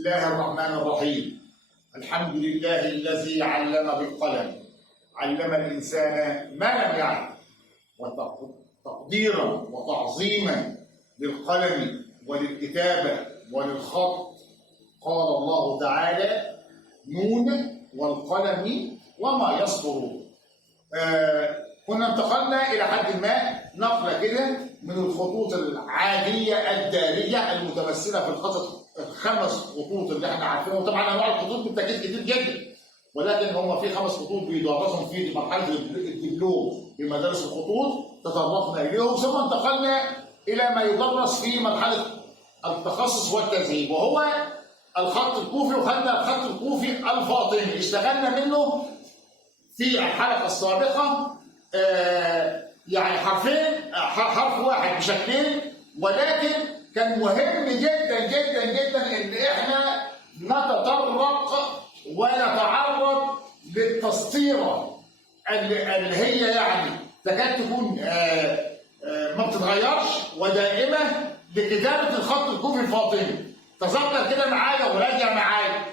الله الرحمن الرحيم. الحمد لله الذي علم بالقلم، علم الإنسان ما لم يعلم. وتقديرا وتعظيما للقلم وللكتابة وللخط قال الله تعالى: نون والقلم وما يسطرون. كنا انتقلنا إلى حد ما نقلة كده من الخطوط العادية الدارية المتمثلة في الخمس خطوط اللي احنا عارفينهم. طبعا انواع الخطوط بالتاكيد كتير جدا، ولكن هم في 5 خطوط بيدرسهم في مرحلة الدبلوم في مدارس الخطوط تطرقنا إليهم، ثم انتقلنا إلى ما يدرس في مرحلة التخصص والتذهيب وهو الخط الكوفي، وخدنا الخط الكوفي الفاطمي اشتغلنا منه في الحلقة السابقة. يعني حرفين، حرف واحد بشكلين، ولكن كان مهم جدا جدا جدا ان احنا نتطرق ونتعرض للتسطيره اللي هي يعني تكاد تكون ما بتتغيرش ودائمه لكتابه الخط الكوفي الفاطمي. تذكر كده معايا وراجع معايا،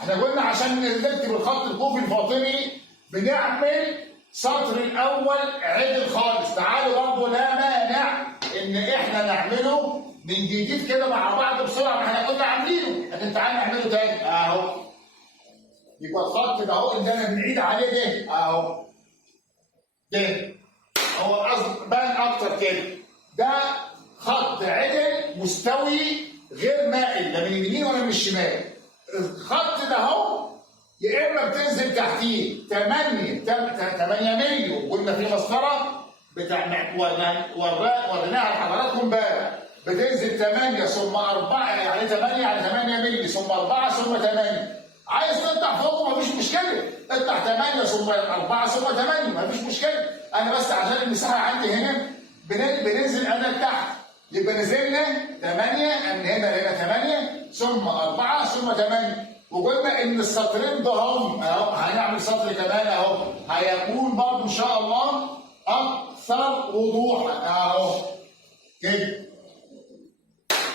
احنا قلنا عشان نكتب الخط الكوفي الفاطمي بنعمل سطر الاول عدل خالص. تعالوا برضه لا مانع ان احنا نعمله من جديد كده مع بعض بسرعه، ما احنا كنا عاملينه، لكن تعالى نعمله تاني اهو. يبقى الخط ده اهو اللي انا بنعيد عليه ده اهو، ده هو بان اكتر كده، ده خط عدل مستوي غير مائل لا من اليمين ولا من الشمال. الخط ده اهو يا اما بتنزل تحتيه 8 مللي، وقلنا في مسطره وريناها لحضراتكم امبارح، بتنزل 8 ثم 4 يعني 8 يعني 8 مللي ثم 4 ثم 8. عايز تطلع فوق مفيش مشكله، اطلع 8 ثم 4 ثم 8 مفيش مشكله. انا بس عشان المساحه عندي هنا بننزل انا لتحت، يبقى نزلنا 8 من هنا لهنا 8 ثم 4 ثم 8. وقلنا ان السطرين ده هم اهو، هنعمل سطر كمان اهو هيكون برضه ان شاء الله اكثر وضوحا اهو كده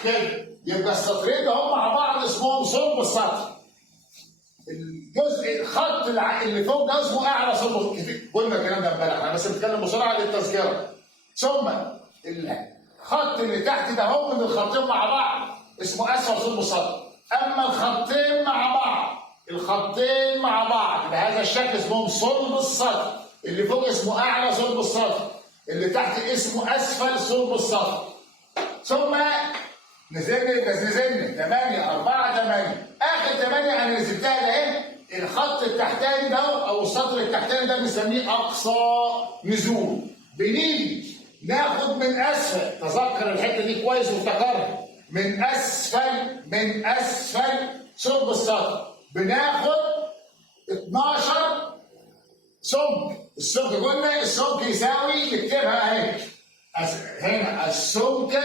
كده. يبقى السطرين ده هم مع بعض اسمهم صلب السطر. الجزء الخط اللي فوق ده اسمه اعلى صلب. قلنا الكلام ده امبارح، انا بس بتكلم بسرعه للتذكره. ثم الخط اللي تحت ده هو من الخطين مع بعض اسمه اسفل صلب السطر. اما الخطين مع بعض بهذا الشكل اسمهم صلب السطر. اللي فوق اسمه اعلى صلب السطر، اللي تحت اسمه اسفل صلب السطر. ثم نزلنا 8 4 8، اخر 8 انا نزلتها ده اهي. الخط التحتاني ده او السطر التحتاني ده بنسميه اقصى نزول. بنيجي ناخد من اسفل، تذكر الحته دي كويس وافتكرها، من اسفل صلب السطر بناخد 12 سمك. السمك قلنا السمك يساوي، نكتبها اهي هنا السمك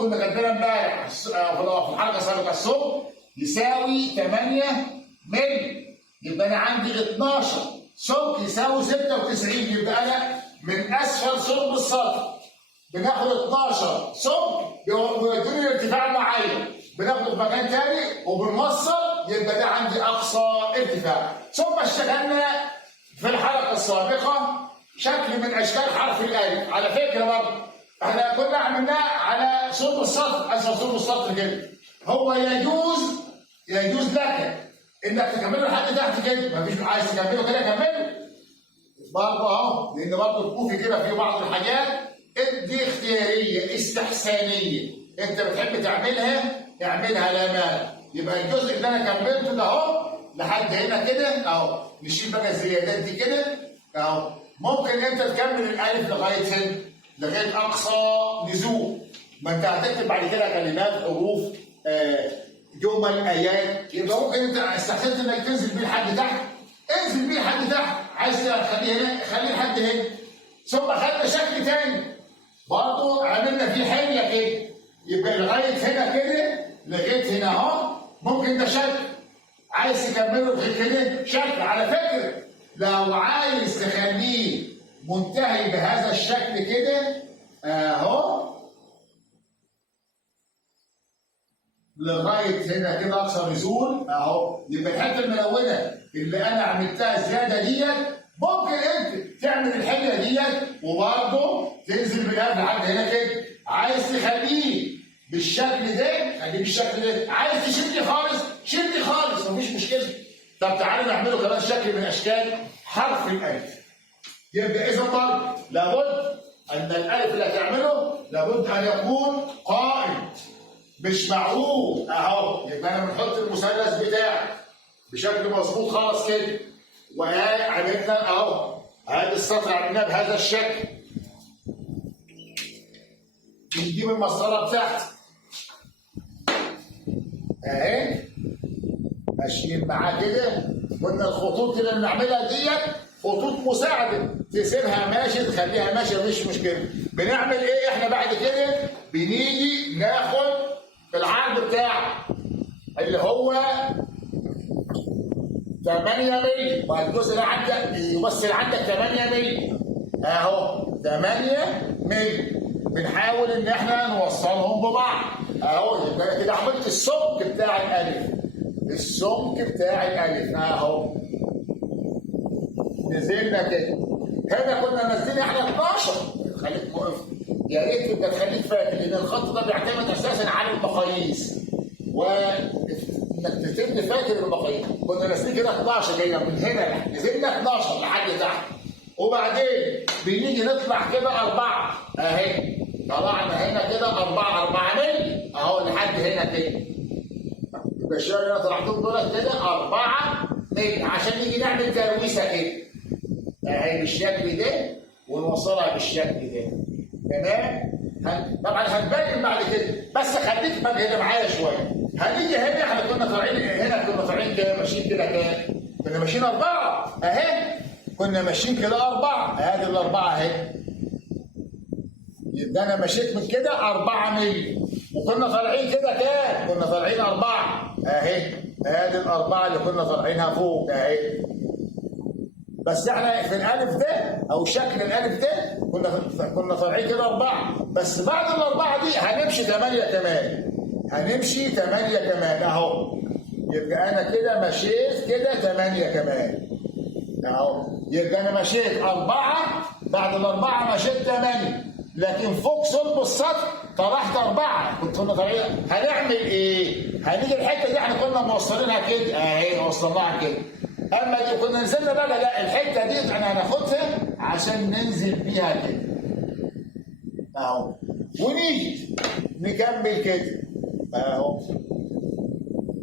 كنا كاتبينها امبارح في الحلقه السابقه، السمك يساوي 8 مللي. يبقى انا عندي 12 سمك يساوي 96. يبقى انا من اسفل صلب السطر بناخد 12 سمك بيودوني لارتفاع معين، بناخده في مكان تاني وبنوصل، يبقى ده عندي اقصى ارتفاع. ثم اشتغلنا في الحلقه السابقه شكل من اشكال حرف الالف. على فكره برضه احنا كنا عملناه على صلب السطر، اسفل صلب السطر كده. هو يجوز لك انك تكمله لحد تحت كده، مفيش عايز تكمله كده كمله برضه اهو، لان برضه الكوفي كده في بعض الحاجات دي اختياريه استحسانيه، انت بتحب تعملها اعملها لا مانع. يبقى الجزء اللي انا كملته ده اهو لحد هنا كده اهو، نشيل بقى الزيادات دي كده اهو. ممكن انت تكمل الالف لغايه هنا، لغايه اقصى نزول. ما انت هتكتب بعد كده كلمات حروف جمل ايات، يبقى ممكن انت استحسنت انك تنزل بيه لحد تحت، انزل بيه لحد تحت. عايز تخليه هنا خليه لحد هنا. ثم خدنا شكل تاني برضه عملنا فيه حميه كده، يبقى لغايه هنا كده لغايه هنا اهو. ممكن ده شكل عايز تكمله في كده شكل. على فكره لو عايز تخليه منتهي بهذا الشكل كده اهو، لغايه هنا كده اقصى نزول اهو. يبقى الحته الملونه اللي انا عملتها زياده ديت ممكن انت تعمل الحله ديت وبرضه تنزل بالقلب لحد هنا كده. عايز تخليه بالشكل ده خليه بالشكل ده، عايز تشد خالص شد خالص مفيش مشكله. طب تعالوا نعمله كمان شكل من اشكال حرف الالف. يبقى اذا برضه لابد ان الالف اللي هتعمله لابد ان يكون قائم، مش معقول اهو. يبقى انا بنحط المثلث بتاعي بشكل مظبوط خالص كده، وعملنا اهو هذا السطر عملناه بهذا الشكل. بنجيب المسطره بتاعتي اهي ماشيين معاه كده. قلنا الخطوط اللي بنعملها ديت خطوط مساعده، تسيبها ماشي تخليها ماشيه مش مشكله. بنعمل ايه احنا بعد كده؟ بنيجي ناخد العرض بتاعه اللي هو 8 مللي، والجزء اللي عندك يمثل عندك 8 مللي اهو 8 مللي. بنحاول ان احنا نوصلهم ببعض اهو. يبقى انا كده عملت السمك بتاع الالف، السمك بتاع الالف اهو. نزلنا كده. هنا كنا نازلين احنا 12. خليك واقف يا ريت تبقى تخليك فاكر ان الخط ده بيعتمد اساسا على المقاييس، وانك تبني فاكر المقاييس. كنا نازلين كده 11 جايه من هنا نزلنا 12 لحد تحت، وبعدين بنيجي نطلع كده 4 اهي. طلعنا هنا كده 4 مللي اهو لحد هنا كده. يبقى الشويه اللي انا طلعتهم دول كده 4 مللي عشان نيجي نعمل ترويسه كده اهي بالشكل ده ونوصلها بالشكل ده. تمام؟ طبعا هنبين بعد كده، بس خليك هنا معايا شويه. هنيجي هنا احنا كنا طالعين هنا كنا طالعين كده ماشيين كده كام؟ كنا ماشيين 4 اهي. كنا ماشيين كده 4 ادي الاربعه اهي. يبقى انا مشيت من كده 4 مللي، وكنا طالعين كده كام؟ كنا طالعين 4 اهي. ادي الاربعه اللي كنا طالعينها فوق اهي. بس احنا في الالف ده او شكل الالف ده كنا طالعين كده 4، بس بعد الاربعه دي هنمشي 8 كمان. هنمشي 8 كمان اهو. يبقى انا كده مشيت كده 8 كمان اهو. يبقى انا مشيت 4 بعد الاربعه مشيت 8، لكن فوق صلب السطح طرحت 4. كنا طالعين هنعمل ايه؟ هنيجي الحته دي احنا كنا موصلينها كده اهي وصلناها كده. اما دي كنا نزلنا بقى لا الحته دي احنا هناخدها عشان ننزل بيها كده اهو، ونيجي نكمل كده اهو.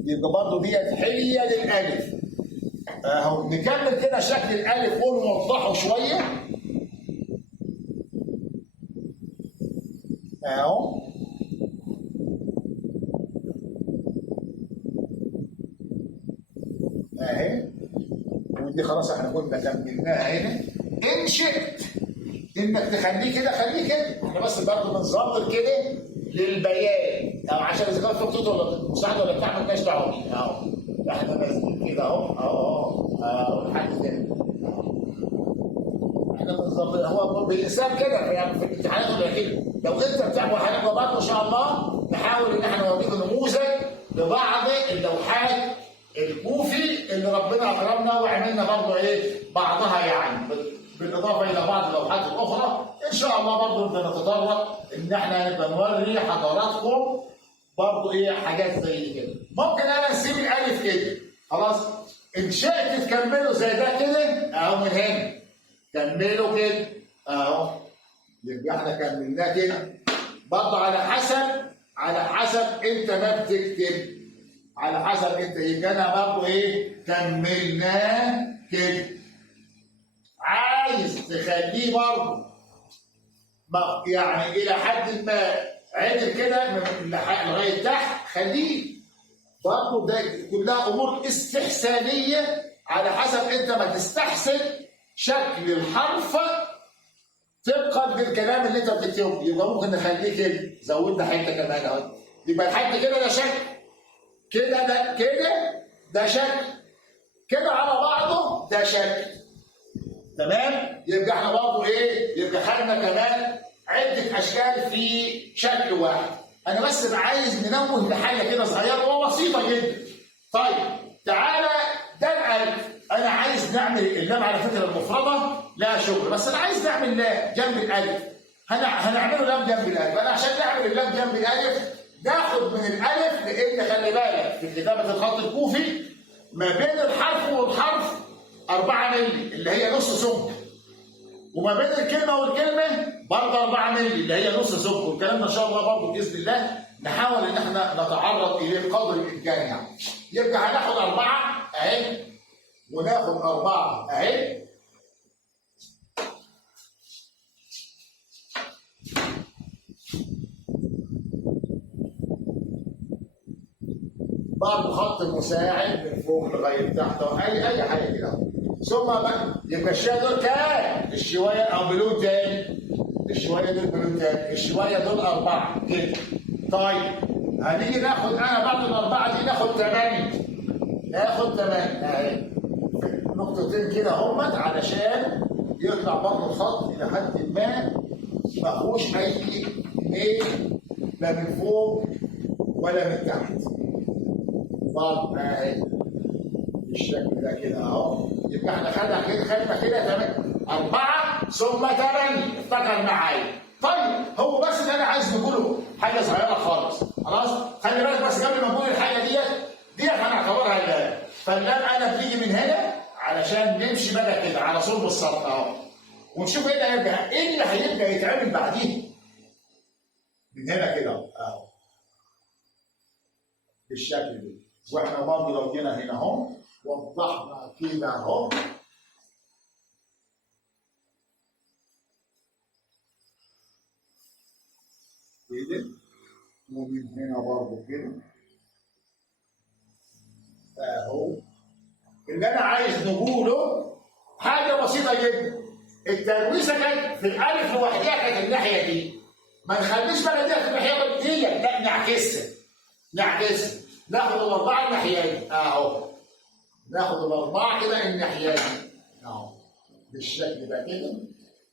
يبقى برضه ديت حليه للالف اهو. نكمل كده شكل الالف ونوضحه شويه اهو اهي. ودي خلاص احنا كنا كملناها هنا. ان شئت انك تخليه كده خليه كده، احنا بس برضه بنظبط كده للبيان او عشان اذا كان في خطوط ولا مساعده ولا بتاع مالناش دعوه بيه اهو. احنا نازلين كده اهو لحد كده. احنا بنظبط هو بالحساب كده يعني في الامتحانات ولا كده. لو انت بتعمل حاجات برضه ان شاء الله نحاول ان احنا نوريكم نموذج لبعض اللوحات الكوفي اللي ربنا اكرمنا وعملنا برضه ايه بعضها يعني بالاضافه الى بعض اللوحات الاخرى. ان شاء الله برضه بنتطرق ان احنا نبقى نوري حضراتكم برضه ايه حاجات زي كده. ممكن انا نسيب الالف كده خلاص. ان شئت تكملوا زي ده كده اهو من هنا كملوا كده اهو. يبقى احنا كملناه كده برضه على حسب انت ما بتكتب، على حسب انت. يبقى انا برضه ايه كملناه كده. عايز تخليه برضه يعني الى حد ما عدل كده لغايه تحت خليه برضه. ده كلها امور استحسانيه على حسب انت ما تستحسن شكل الحرف طبقا بالكلام اللي انت بتكتبه. يبقى ممكن نخليه كده زودنا حته كمان اهو. يبقى لحد كده ده شكل كده، ده كده ده شكل كده على بعضه ده شكل. تمام؟ يبقى احنا برضه ايه؟ يبقى خدنا كمان عده اشكال في شكل واحد. انا بس عايز ننوه لحاجه كده صغيره وبسيطه جدا. طيب تعالى ده الالف، انا عايز نعمل اللام على فكره المفرده لا شغل، بس انا عايز نعمل لام جنب الالف، هنعمله لام جنب الالف. انا عشان نعمل اللام جنب الالف ناخد من الالف، لان خلي بالك في كتابه الخط الكوفي ما بين الحرف والحرف 4 مللي اللي هي نص سمك، وما بين الكلمه والكلمه برضه 4 مللي اللي هي نص سمك. والكلام ده ان شاء الله برضه باذن الله نحاول ان احنا نتعرض اليه قدر الامكان يعني. يبقى هناخد 4 اهي، وناخد 4 اهي، برضه خط مساعد من فوق لغايه تحت او اي حاجه كده. ثم بقى يبقى الشويه دول كام؟ الشويه او بلون تاني، الشويه دول بلون تاني، الشويه دول 4 كده. طيب هنيجي ناخد انا بعد ال4 دي ناخد 8، ناخد 8 اهي نقطتين كده اهمت علشان يطلع برضه الخط الى حد ما فيهوش اي ايه لا من فوق ولا من تحت. برضه اهي بالشكل ده كده اهو. يبقى احنا خدنا كده 4 ثم 8 افتكر معايا. طيب هو بس اللي انا عايز نقوله حاجه صغيره خالص، خلاص؟ خلي بالك بس قبل ما نقول الحاجه ديت هنعتبرها اللام. فاللام انا بتيجي من هنا علشان نمشي بقى كده على صلب السطر اهو، ونشوف ايه اللي هيبقى، ايه اللي هيبقى يتعمل بعديه من هنا كده اهو بالشكل ده. واحنا برضه لو جينا هنا اهو وضحنا كده اهو كده، ومن هنا برضه كده اهو. اللي انا عايز نقوله حاجه بسيطه جدا، التلويثه كانت في الالف لوحدها كانت الناحيه دي، ما نخليش بقى دي في الناحيه دي، لا نعكسها ناخد ال4 الناحيه دي اهو، ناخد ال4 كده الناحيه دي اهو بالشكل ده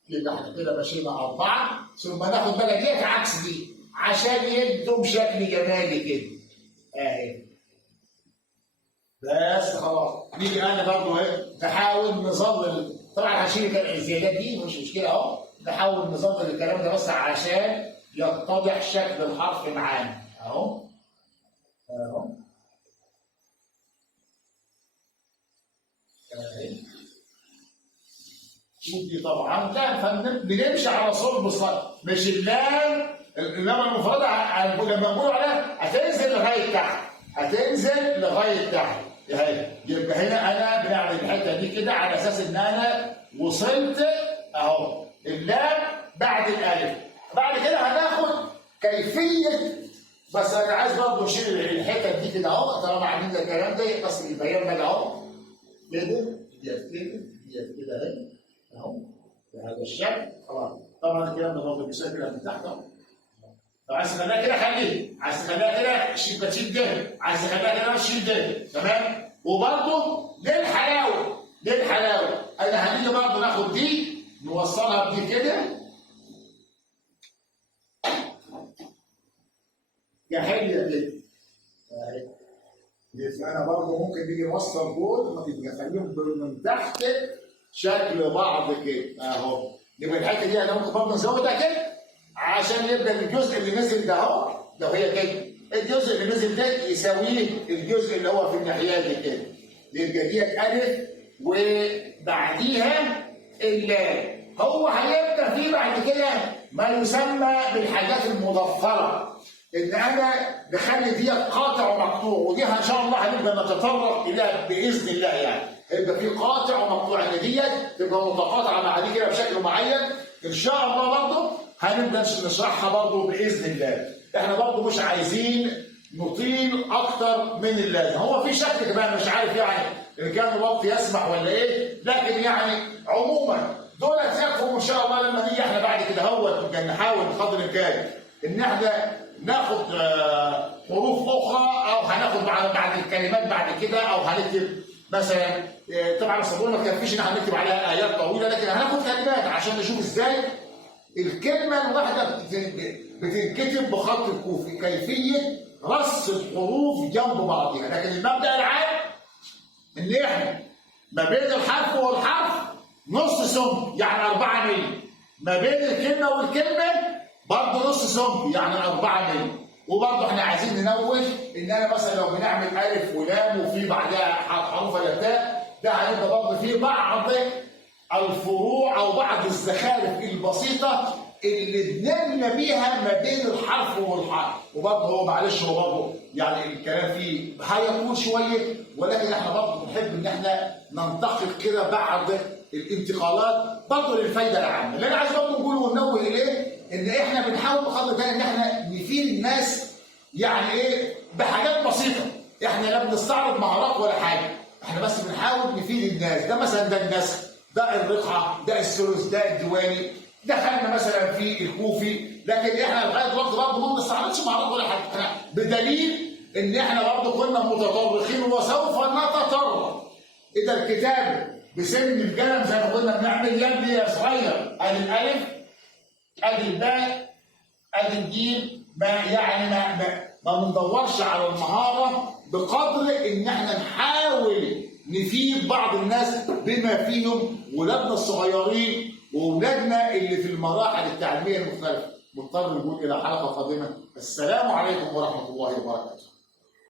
كده احنا كده ماشيين 4 ثم ناخد بقى ديت عكس دي عشان يدوا بشكل جمالي كده اهي. بس خلاص نيجي انا برضه ايه نحاول نظلل، طبعا هشيل الزيادات دي مش مشكله اهو، نحاول نظلل الكلام ده بس عشان يتضح شكل الحرف معانا اهو اهي. ودي طبعا كان بنمشي على صلب السطر، مش اللام المفرده لما نقول عليها هتنزل لغايه تحت، اهي. يبقى هنا انا بنعمل الحته دي كده على اساس ان انا وصلت اهو اللام بعد الالف. بعد كده هناخد كيفيه، بس انا عايز برضه اشيل الحته دي كده اهو طالما عاملين الكلام ده بس البيان بقى اهو كده كده اهو بهذا الشكل. خلاص طبعا الكلام ده برضه بيسجل كده من تحت اهو. لو عايز تخليها كده خليه، عايز تخليها كده تشيل ده، عايز تخليها كده تشيل ده، تمام؟ وبرضه للحلاوه انا هنيجي برضه ناخد دي نوصلها بدي كده يا حلوه كده اهي. انا برضه ممكن نيجي نوصل دول ما تبقى خليهم من تحت شكل بعض كده اهو. يبقى الحته دي انا ممكن برضه نزودها كده عشان يبقى الجزء اللي نزل ده اهو، لو هي كده الجزء اللي نزل ده يساويه الجزء اللي هو في الناحيه دي كده، يبقى ديت الف وبعديها اللام. هو هيبقى فيه بعد كده ما يسمى بالحاجات المضفره، ان انا بخلي ديت قاطع ومقطوع، ودي ان شاء الله هنبدا نتطرق اليها باذن الله يعني. هيبقى في قاطع ومقطوع ان ديت تبقى متقاطعه مع دي كده بشكل معين، ان شاء الله برضه هنبدا نشرحها برضه باذن الله. احنا برضه مش عايزين نطيل اكتر من اللازم، هو في شكل كمان مش عارف يعني ان كان الوقت يسمح ولا ايه، لكن يعني عموما دول يكفوا ان شاء الله. لما نيجي احنا بعد كده هو نحاول بقدر الامكان ان احنا ناخد حروف اخرى، او هناخد بعد الكلمات بعد كده، او هنكتب مثلا طبعا الصابونه ما تكفيش ان احنا نكتب عليها ايات طويله، لكن هناخد كلمات عشان نشوف ازاي الكلمة الواحدة بتنكتب بخط الكوفي، كيفية رص الحروف جنب بعضها، لكن المبدأ العام إن إحنا ما بين الحرف والحرف نص سم يعني 4 مللي، ما بين الكلمة والكلمة برضه نص سم يعني 4 مللي. وبرضه احنا عايزين ننوه ان انا مثلا لو بنعمل الف ولام وفي بعدها حروف التاء، ده هيبقى برضه في بعض الفروع او بعض الزخارف البسيطه اللي بنملى بيها ما بين الحرف والحرف. وبرضه هو معلش هو برضه يعني الكلام فيه هيطول شويه، ولكن احنا برضه بنحب ان احنا ننتقل كده بعض الانتقالات برضه للفايده العامه. اللي انا عايز برضه نقوله وننوه اليه ان احنا بنحاول بقدر الامكان ان احنا نفيد الناس يعني ايه بحاجات بسيطه، احنا لا بنستعرض مهارات ولا حاجه، احنا بس بنحاول نفيد الناس. ده مثلا ده النسخ، ده الرقعه، ده الثلث، ده الديواني، دخلنا مثلا في الكوفي، لكن احنا لغايه دلوقتي برضه ما بنستعرضش مهارات ولا حاجه، احنا بدليل ان احنا برضه كنا متطرقين وسوف نتطرق. اذا الكتابه بسن القلم زي ما كنا بنعمل يبدي يا صغير، ادي الالف، ادي الباء، ادي الجيم، ما بندورش على المهاره بقدر ان احنا نحاول نفيد بعض الناس بما فيهم ولادنا الصغيرين واولادنا اللي في المراحل التعليميه المختلفه. مضطر نقول الى حلقه قادمه. السلام عليكم ورحمه الله وبركاته.